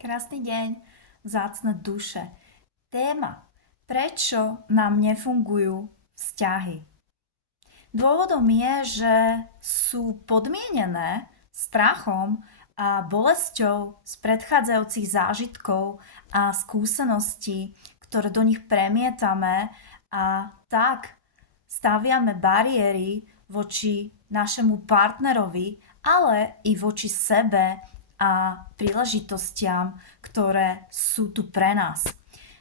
Krásny deň, vzácne duše. Téma. Prečo nám nefungujú vzťahy? Dôvodom je, že sú podmienené strachom a bolesťou z predchádzajúcich zážitkov a skúseností, ktoré do nich premietame a tak staviame bariéry voči našemu partnerovi, ale i voči sebe a príležitostiam, ktoré sú tu pre nás.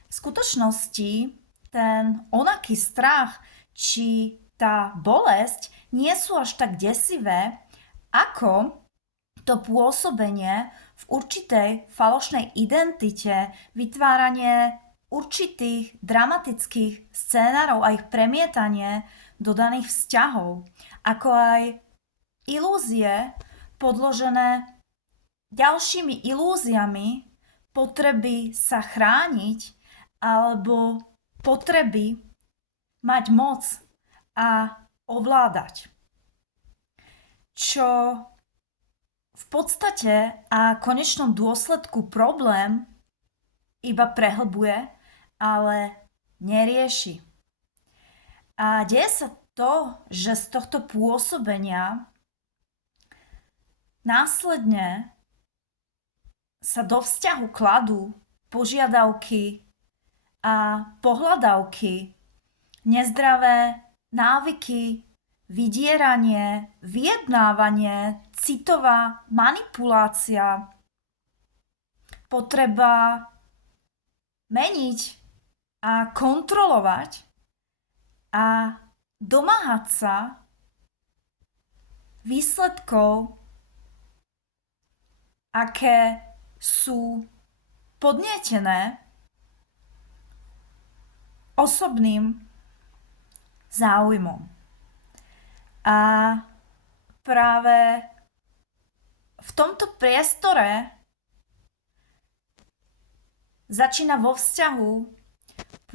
V skutočnosti ten onaký strach či tá bolesť nie sú až tak desivé, ako to pôsobenie v určitej falošnej identite, vytváranie určitých dramatických scénárov a ich premietanie do daných vzťahov, ako aj ilúzie podložené ďalšími ilúziami potreby sa chrániť alebo potreby mať moc a ovládať. Čo v podstate a konečnom dôsledku problém iba prehlbuje, ale nerieši. A deje sa to, že z tohto pôsobenia následne sa do vzťahu kladú požiadavky a pohľadavky, nezdravé návyky, vydieranie, vyjednávanie, citová manipulácia, potreba meniť a kontrolovať a domáhať sa výsledkov, aké sú podnietené osobným záujmom. A práve v tomto priestore začína vo vzťahu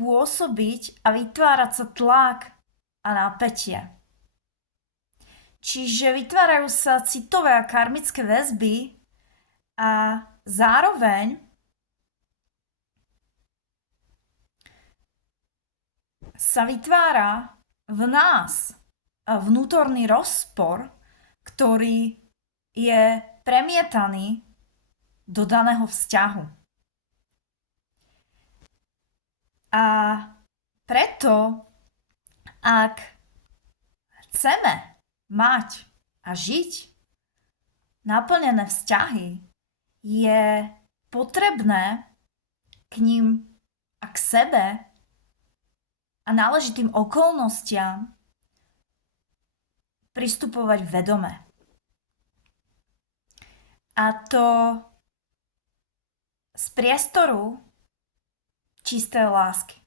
pôsobiť a vytvárať sa tlak a napätie. Čiže vytvárajú sa citové a karmické väzby a zároveň sa vytvára v nás vnútorný rozpor, ktorý je premietaný do daného vzťahu. A preto, ak chceme mať a žiť naplnené vzťahy, je potrebné k ním a k sebe a náležitým okolnostiam pristupovať vedome. A to z priestoru čistej lásky.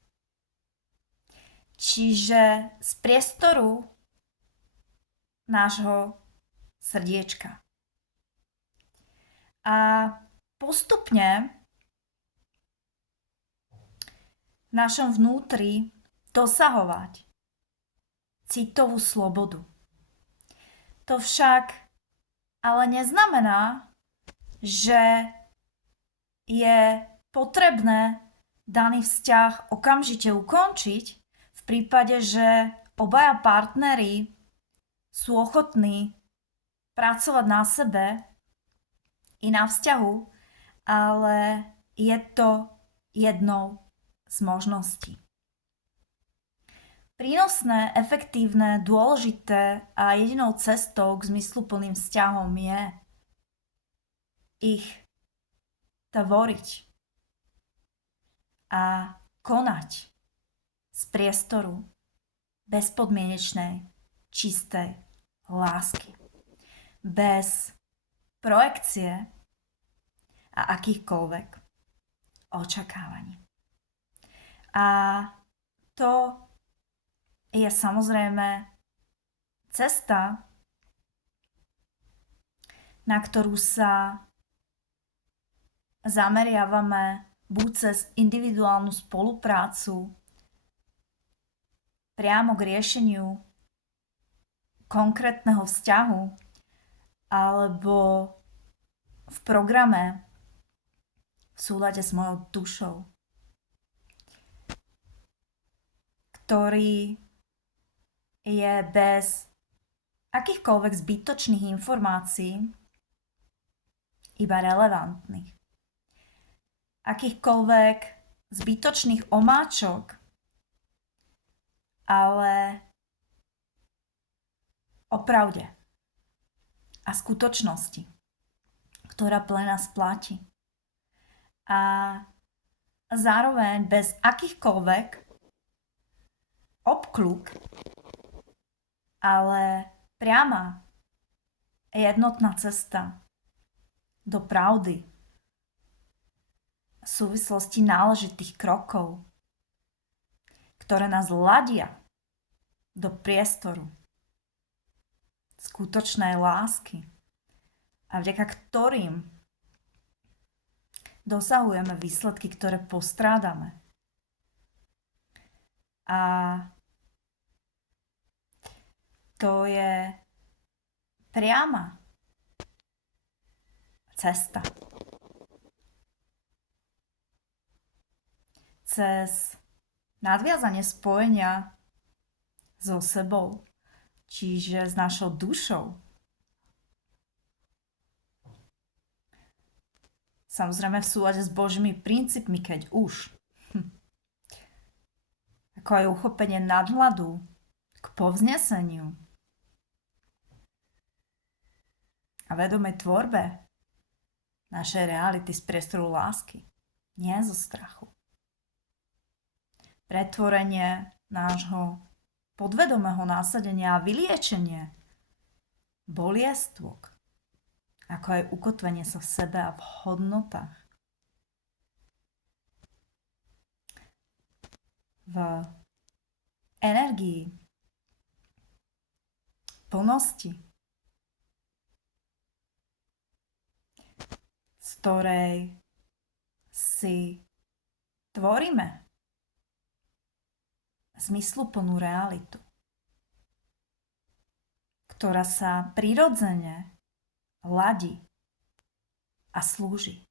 Čiže z priestoru nášho srdiečka. A postupne v našom vnútri dosahovať citovú slobodu. To však ale neznamená, že je potrebné daný vzťah okamžite ukončiť v prípade, že obaja partneri sú ochotní pracovať na sebe i na vzťahu, ale je to jednou z možností. Prínosné, efektívne, dôležité a jedinou cestou k zmysluplným vzťahom je ich tvoriť a konať z priestoru bezpodmienečnej, čistej lásky. Bez projekcie a akýchkoľvek očakávaní. A to je samozrejme cesta, na ktorú sa zameriavame buď cez individuálnu spoluprácu priamo k riešeniu konkrétneho vzťahu alebo v programe, v súlade s mojou dušou, ktorý je bez akýchkoľvek zbytočných informácií iba relevantných. Akýchkoľvek zbytočných omáčok, ale o pravde a skutočnosti, ktorá pre nás platí. A zároveň bez akýchkoľvek obklúk, ale priama jednotná cesta do pravdy v súvislosti náležitých krokov, ktoré nás ladia do priestoru skutočnej lásky a vďaka ktorým dosahujeme výsledky, ktoré postrádame. A to je priama cesta cez nadviazanie spojenia so sebou, čiže s našou dušou. Samozrejme v súlade s Božími princípmi, keď už. Ako aj uchopenie nadhľadu k povzneseniu a vedomej tvorbe našej reality z priestoru lásky, nie zo strachu. Pretvorenie nášho podvedomého násadenia a vyliečenie boliestvok, ako aj ukotvenie sa v sebe a v hodnotách. V energii plnosti, z ktorej si tvoríme zmysluplnú realitu, ktorá sa prirodzene ladí a slúži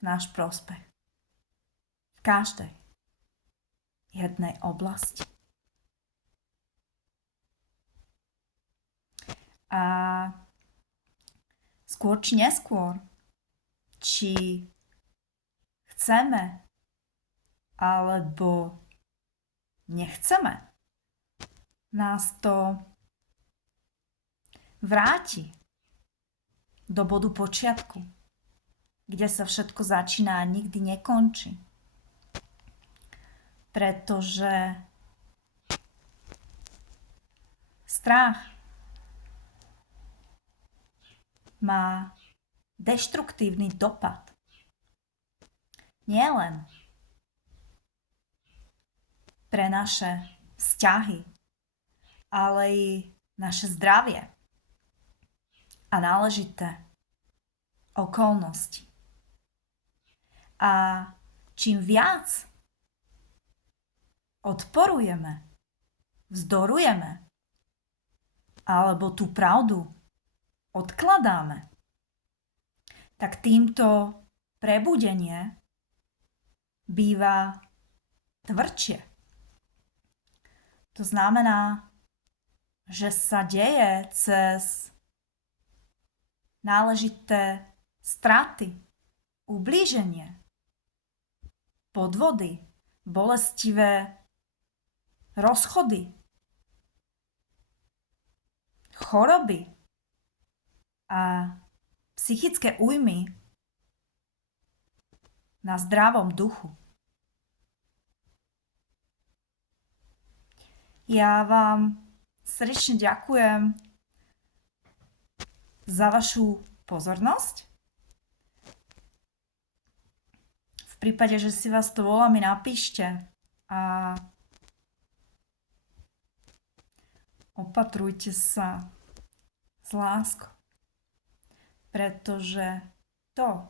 v náš prospech v každej jednej oblasti. A skôr či neskôr, či chceme alebo nechceme, nás to vráti do bodu počiatku, kde sa všetko začína a nikdy nekončí. Pretože strach má deštruktívny dopad. Nielen pre naše vzťahy, ale i naše zdravie a náležité okolnosti. A čím viac odporujeme, vzdorujeme alebo tú pravdu odkladáme, tak týmto prebudenie býva tvrdšie. To znamená, že sa deje cez náležité straty, ublíženie, podvody, bolestivé rozchody, choroby a psychické újmy na zdravom duchu. Ja vám srdečne ďakujem za vašu pozornosť. V prípade, že si vás to volá, mi napíšte a opatrujte sa s láskou, pretože to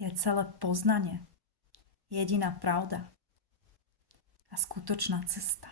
je celé poznanie, jediná pravda a skutočná cesta.